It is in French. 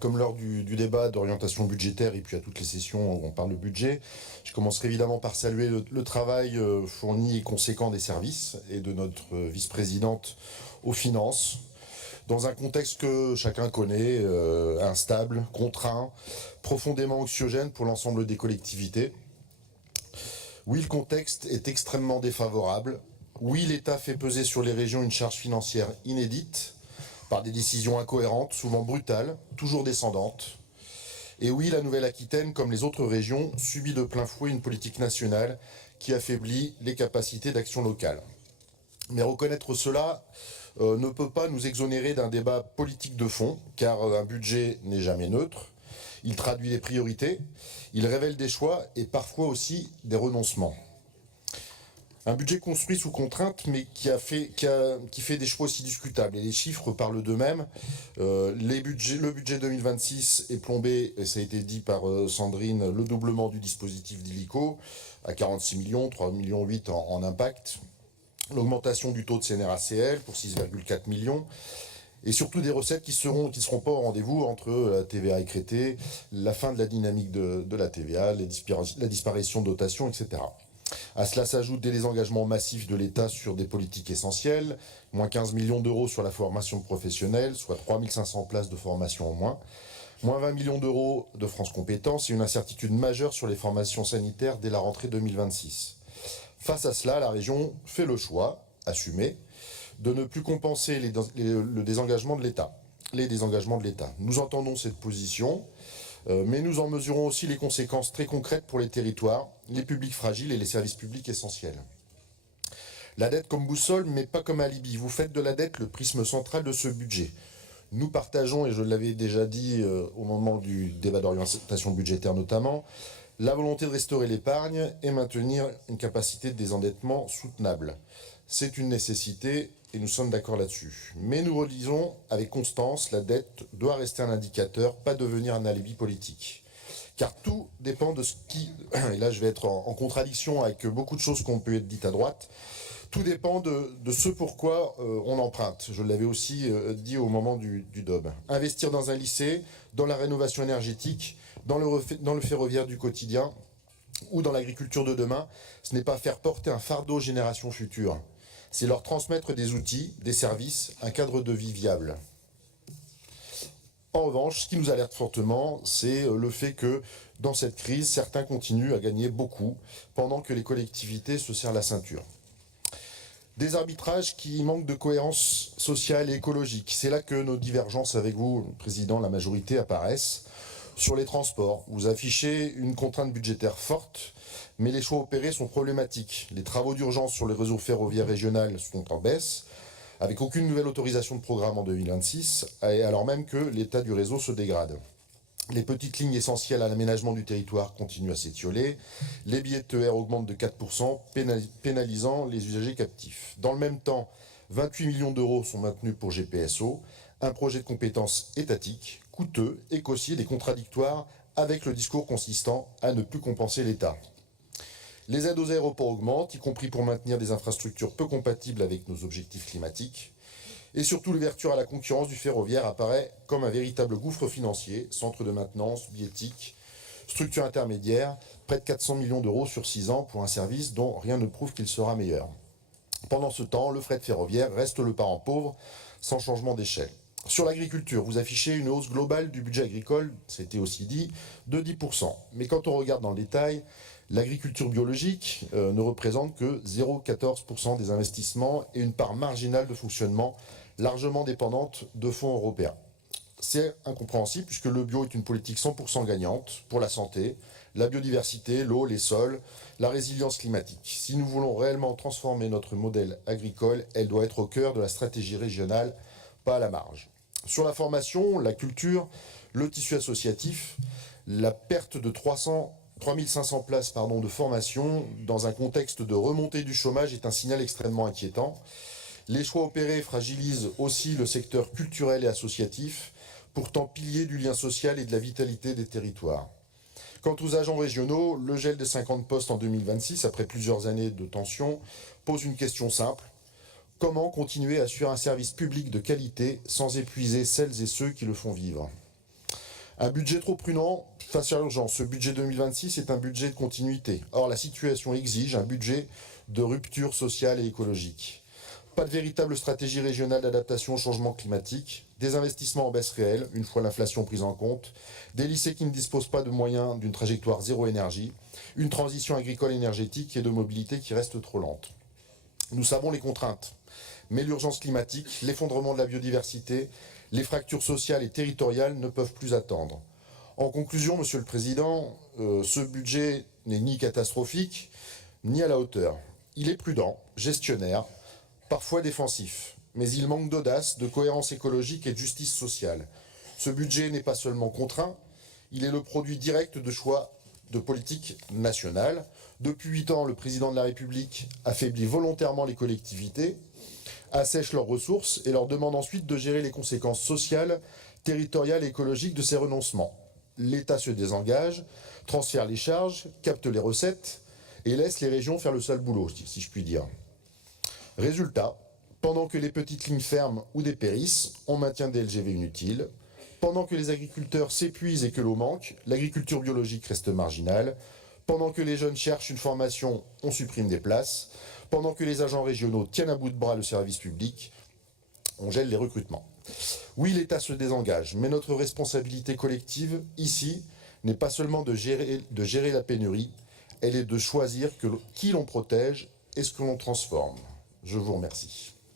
Comme lors du débat d'orientation budgétaire et puis à toutes les sessions où on parle de budget, je commencerai évidemment par saluer le travail fourni et conséquent des services et de notre vice-présidente aux finances, dans un contexte que chacun connaît, instable, contraint, profondément anxiogène pour l'ensemble des collectivités. Oui, le contexte est extrêmement défavorable. Oui, l'État fait peser sur les régions une charge financière inédite, par des décisions incohérentes, souvent brutales, toujours descendantes. Et oui, la Nouvelle-Aquitaine, comme les autres régions, subit de plein fouet une politique nationale qui affaiblit les capacités d'action locale. Mais reconnaître cela ne peut pas nous exonérer d'un débat politique de fond, car un budget n'est jamais neutre. Il traduit des priorités, il révèle des choix et parfois aussi des renoncements. Un budget construit sous contrainte, mais qui fait des choix aussi discutables. Et les chiffres parlent d'eux-mêmes. Le budget 2026 est plombé, et ça a été dit par Sandrine, le doublement du dispositif d'Illico à 46 millions, 3,8 millions en impact. L'augmentation du taux de CNRACL pour 6,4 millions. Et surtout des recettes qui seront pas au rendez-vous entre la TVA écrétée, la fin de la dynamique de la TVA, la disparition de dotations, etc. À cela s'ajoutent des désengagements massifs de l'État sur des politiques essentielles, moins 15 millions d'euros sur la formation professionnelle, soit 3500 places de formation en moins, moins 20 millions d'euros de France Compétences et une incertitude majeure sur les formations sanitaires dès la rentrée 2026. Face à cela, la région fait le choix, assumé, de ne plus compenser le désengagement de l'État. Les désengagements de l'État. Nous entendons cette position, mais nous en mesurons aussi les conséquences très concrètes pour les territoires, les publics fragiles et les services publics essentiels. La dette comme boussole, mais pas comme alibi. Vous faites de la dette le prisme central de ce budget. Nous partageons, et je l'avais déjà dit au moment du débat d'orientation budgétaire notamment, la volonté de restaurer l'épargne et maintenir une capacité de désendettement soutenable. C'est une nécessité et nous sommes d'accord là-dessus. Mais nous redisons avec constance, la dette doit rester un indicateur, pas devenir un alibi politique. Car tout dépend de ce qui, et là je vais être en contradiction avec beaucoup de choses qu'on peut être dites à droite, tout dépend de ce pourquoi on emprunte. Je l'avais aussi dit au moment du DOB. Investir dans un lycée, dans la rénovation énergétique, dans le ferroviaire du quotidien ou dans l'agriculture de demain, ce n'est pas faire porter un fardeau aux générations futures. C'est leur transmettre des outils, des services, un cadre de vie viable. En revanche, ce qui nous alerte fortement, c'est le fait que dans cette crise, certains continuent à gagner beaucoup pendant que les collectivités se serrent la ceinture. Des arbitrages qui manquent de cohérence sociale et écologique. C'est là que nos divergences avec vous, Président, la majorité, apparaissent. Sur les transports, vous affichez une contrainte budgétaire forte, mais les choix opérés sont problématiques. Les travaux d'urgence sur les réseaux ferroviaires régionaux sont en baisse, avec aucune nouvelle autorisation de programme en 2026, alors même que l'état du réseau se dégrade. Les petites lignes essentielles à l'aménagement du territoire continuent à s'étioler. Les billets de TER augmentent de 4%, pénalisant les usagers captifs. Dans le même temps, 28 millions d'euros sont maintenus pour GPSO, un projet de compétences étatique, coûteux et qu'aussi des contradictoires avec le discours consistant à ne plus compenser l'État. Les aides aux aéroports augmentent, y compris pour maintenir des infrastructures peu compatibles avec nos objectifs climatiques. Et surtout, l'ouverture à la concurrence du ferroviaire apparaît comme un véritable gouffre financier, centre de maintenance, billettique, structure intermédiaire, près de 400 millions d'euros sur 6 ans pour un service dont rien ne prouve qu'il sera meilleur. Pendant ce temps, le fret ferroviaire reste le parent pauvre, sans changement d'échelle. Sur l'agriculture, vous affichez une hausse globale du budget agricole, c'était aussi dit, de 10%. Mais quand on regarde dans le détail, l'agriculture biologique ne représente que 0,14% des investissements et une part marginale de fonctionnement largement dépendante de fonds européens. C'est incompréhensible puisque le bio est une politique 100% gagnante pour la santé, la biodiversité, l'eau, les sols, la résilience climatique. Si nous voulons réellement transformer notre modèle agricole, elle doit être au cœur de la stratégie régionale, pas à la marge. Sur la formation, la culture, le tissu associatif, la perte de 3500 places de formation dans un contexte de remontée du chômage est un signal extrêmement inquiétant. Les choix opérés fragilisent aussi le secteur culturel et associatif, pourtant pilier du lien social et de la vitalité des territoires. Quant aux agents régionaux, le gel des 50 postes en 2026, après plusieurs années de tension, pose une question simple. Comment continuer à assurer un service public de qualité sans épuiser celles et ceux qui le font vivre ? Un budget trop prudent face à l'urgence. Ce budget 2026 est un budget de continuité. Or, la situation exige un budget de rupture sociale et écologique. Pas de véritable stratégie régionale d'adaptation au changement climatique, des investissements en baisse réelle, une fois l'inflation prise en compte, des lycées qui ne disposent pas de moyens d'une trajectoire zéro énergie, une transition agricole énergétique et de mobilité qui reste trop lente. Nous savons les contraintes, mais l'urgence climatique, l'effondrement de la biodiversité, les fractures sociales et territoriales ne peuvent plus attendre. En conclusion, Monsieur le Président, ce budget n'est ni catastrophique, ni à la hauteur. Il est prudent, gestionnaire, parfois défensif, mais il manque d'audace, de cohérence écologique et de justice sociale. Ce budget n'est pas seulement contraint, il est le produit direct de choix de politique nationale. Depuis 8 ans, le président de la République affaiblit volontairement les collectivités, assèche leurs ressources et leur demande ensuite de gérer les conséquences sociales, territoriales et écologiques de ces renoncements. L'État se désengage, transfère les charges, capte les recettes et laisse les régions faire le sale boulot, si je puis dire. Résultat, pendant que les petites lignes ferment ou dépérissent, on maintient des LGV inutiles. Pendant que les agriculteurs s'épuisent et que l'eau manque, l'agriculture biologique reste marginale. Pendant que les jeunes cherchent une formation, on supprime des places. Pendant que les agents régionaux tiennent à bout de bras le service public, on gèle les recrutements. Oui, l'État se désengage, mais notre responsabilité collective, ici, n'est pas seulement de gérer la pénurie, elle est de choisir qui l'on protège et ce que l'on transforme. Je vous remercie.